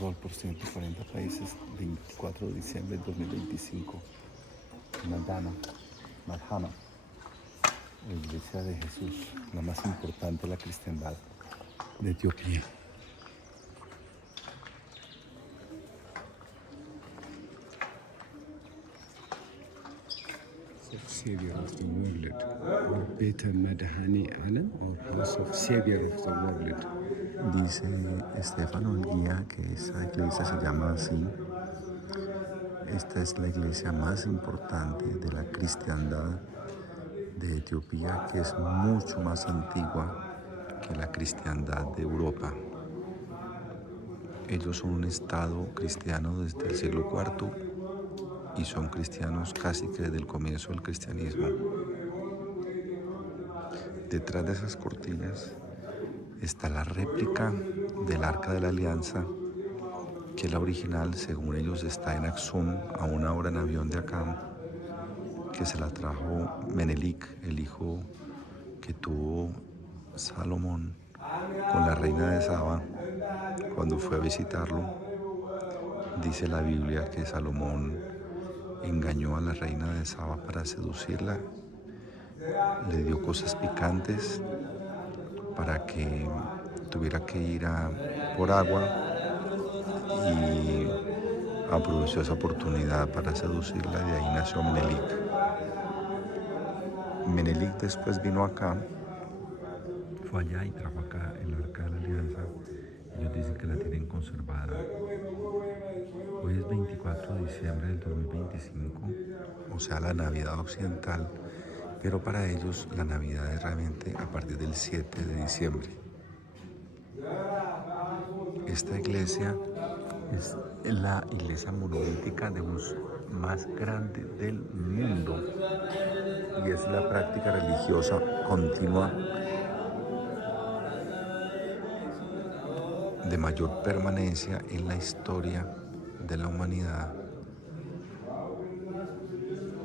Rol por 140 países, 24 de diciembre de 2025. Madana, Madhama, la Iglesia de Jesús, la más importante de la cristiandad de Etiopía. Savior of the world, or Beta Madhani Alam, or House of Savior of the world. Dice Estefano el guía que esa iglesia se llama así. Esta es la iglesia más importante de la cristiandad de Etiopía, que es mucho más antigua que la cristiandad de Europa. Ellos son un estado cristiano desde el siglo IV y son cristianos casi que desde el comienzo del cristianismo. Detrás de esas cortinas está la réplica del Arca de la Alianza, que la original, según ellos, está en Aksum, a una hora en avión de acá, que se la trajo Menelik, el hijo que tuvo Salomón con la reina de Saba cuando fue a visitarlo. Dice la Biblia que Salomón engañó a la reina de Saba para seducirla, le dio cosas picantes para que tuviera que ir por agua y aprovechó esa oportunidad para seducirla, y de ahí nació Menelik. Menelik después vino acá, fue allá y trajo acá el Arca de la Alianza. Ellos dicen que la tienen conservada. Hoy es 24 de diciembre del 2025, o sea, la Navidad occidental, pero para ellos la Navidad es realmente a partir del 7 de diciembre. Esta iglesia es la iglesia monolítica más grande del mundo y es la práctica religiosa continua de mayor permanencia en la historia de la humanidad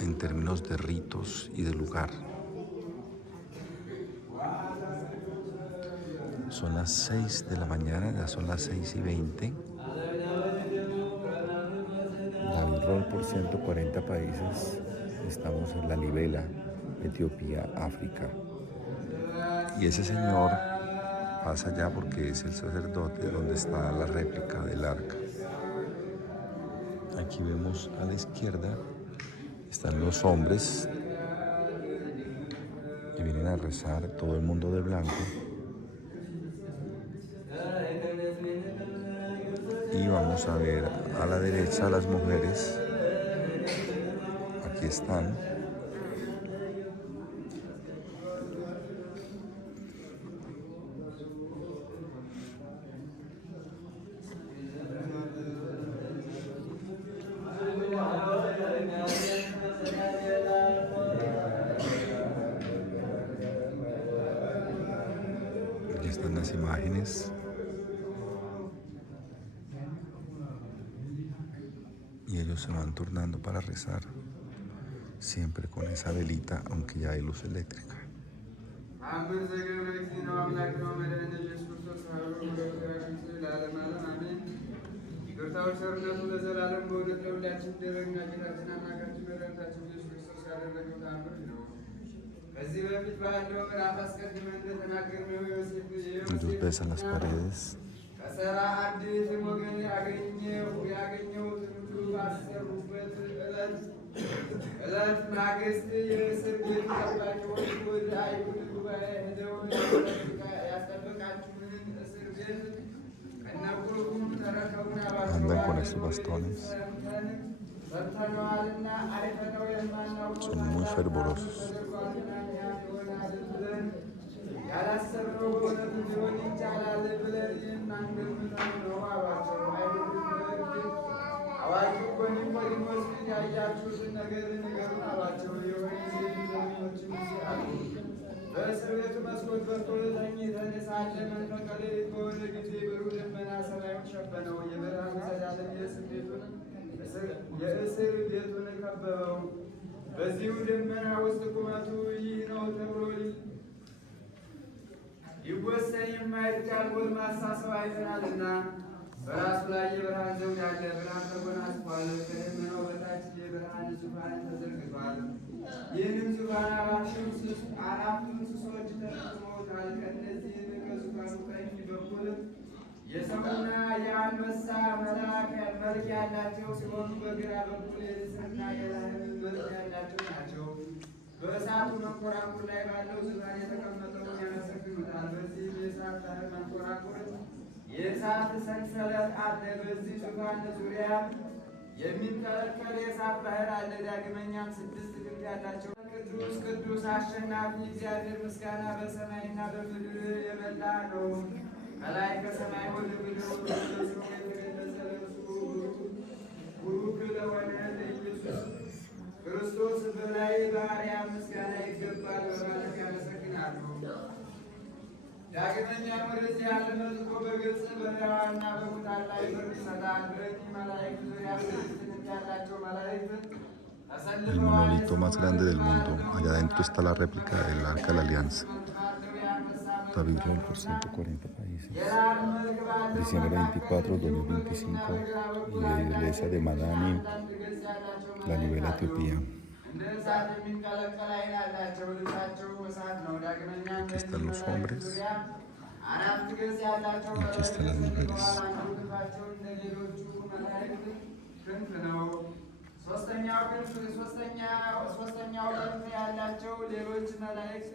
en términos de ritos y de lugar. Son las 6 de la mañana, ya son las 6:20. David Roll por 140 países. Estamos en la Libela, Etiopía, África. Y ese señor pasa allá porque es el sacerdote donde está la réplica del arca. Aquí vemos a la izquierda, están los hombres que vienen a rezar, todo el mundo de blanco. Y vamos a ver a la derecha a las mujeres. Aquí están. Aquí están las imágenes. Y ellos se van turnando para rezar, siempre con esa velita, aunque ya hay luz eléctrica. Ellos besan las paredes. ዕለት ማግስት የእስር ቤት ጠባቂዎች ወደ አይሁድ ጉባኤ ሄደው ያስጠበቃችሁንን እስር ቤት ከነቁልፉም ተረከቡን አሏቸው። ሰምተነዋልና አይተነው የማናውቀው ያላሰብነው በእውነቱ ሊሆን ይቻላል ብለን የማንገምተው ነው አሏቸው። አዋቂ ኒቆዲሞስ ግን ያያችሁትን ነገር ንገሩን አሏቸው። የወይን ዘይት ዘሪዎችም አሉ። በእስር ቤቱ መስኮት በኩል ተኝተን ሳለ መንፈቀ ሌሊት በሆነ ጊዜ ብሩህ ደመና ሰማዩን ሸፈነው፣ የብርሃኑ ፀዳልም የእስር ቤቱን ከበበው። በዚሁ ደመና ውስጥ ቁመቱ ይህ ነው ተብሎ ሊወሰን የማይቻል ጎልማሳ ሰው አይተናልና በራሱ ላይ የብርሃን ዘውድ ያለ ብርሃን ተጎናጽፏል። ከደመናው በታች የብርሃን ዙፋን ተዘርግቷል። ይህንም ዙፋን አራቱ እንስሶች ተሸክመውታል። ከእነዚህም ከዙፋኑ ቀኝ በኩል የሰውና የአንበሳ መልክ ያላቸው ሲሆኑ በግራ በኩል የንስርና የላህም መልክ ያላቸው ናቸው። በእሳቱ መንኮራኩር ላይ ባለው ዙፋን የተቀመጠውን ያመሰግኑታል። በዚህም የእሳት ባህር መንኮራኩር የእሳት ሰንሰለት አለ። በዚህ ዙፋን ዙሪያ የሚንቀለቀል የእሳት ባህር አለ። ዳግመኛም 6 ክንፍ ያላቸው ቅዱስ ቅዱስ አሸናፊ እግዚአብሔር ምስጋና በሰማይና በምድር የመላ ነው። ከላይ ከሰማይ ወደ ምድር ወደሱ የተገለጸ ለእርሱ ቡሩክ ለሆነ ለኢየሱስ ክርስቶስ በላይ ባህርያ ምስጋና ይገባል በማለት ያመሰግናሉ። ዳግመኛም ወደዚህ ያለ መጥቶ በግልጽ በሕያዋንና በሙታን ላይ ፍርድ ይሰጣል። በእኒህ መላእክት ዙሪያ 6 ክንፍ ያላቸው መላእክት El monolito más grande del mundo. Allá adentro está la réplica del Arca de la Alianza. David Roll por 140 países. Diciembre 24, 2025. Y la iglesia de Madani, la Libela, Etiopía. Aquí están los hombres. Y aquí están las mujeres. ሶስተኛው ክንፍ ያላቸው ሌሎች መላእክት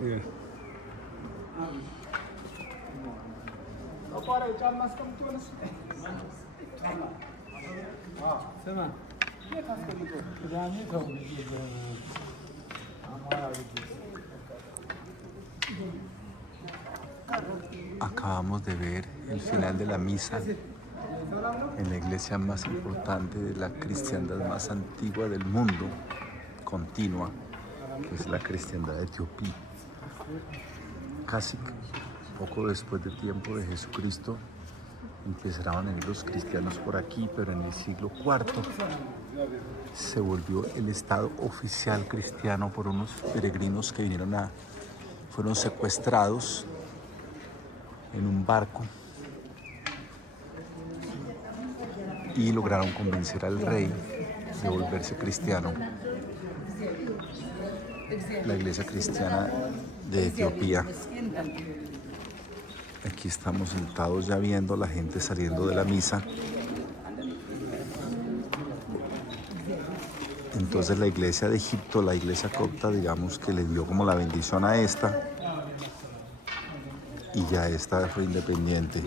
Yeah. Acabamos de ver el final de la misa en la iglesia más importante de la cristiandad más antigua del mundo, continua, que es la cristiandad de Etiopía. Casi poco después del tiempo de Jesucristo empezaron a venir los cristianos por aquí, pero en el siglo IV se volvió el estado oficial cristiano por unos peregrinos que fueron secuestrados en un barco y lograron convencer al rey de volverse cristiano. La iglesia cristiana de Etiopía. Aquí estamos sentados ya viendo la gente saliendo de la misa. Entonces la iglesia de Egipto, la iglesia copta, digamos que le dio como la bendición a esta, y ya esta fue independiente.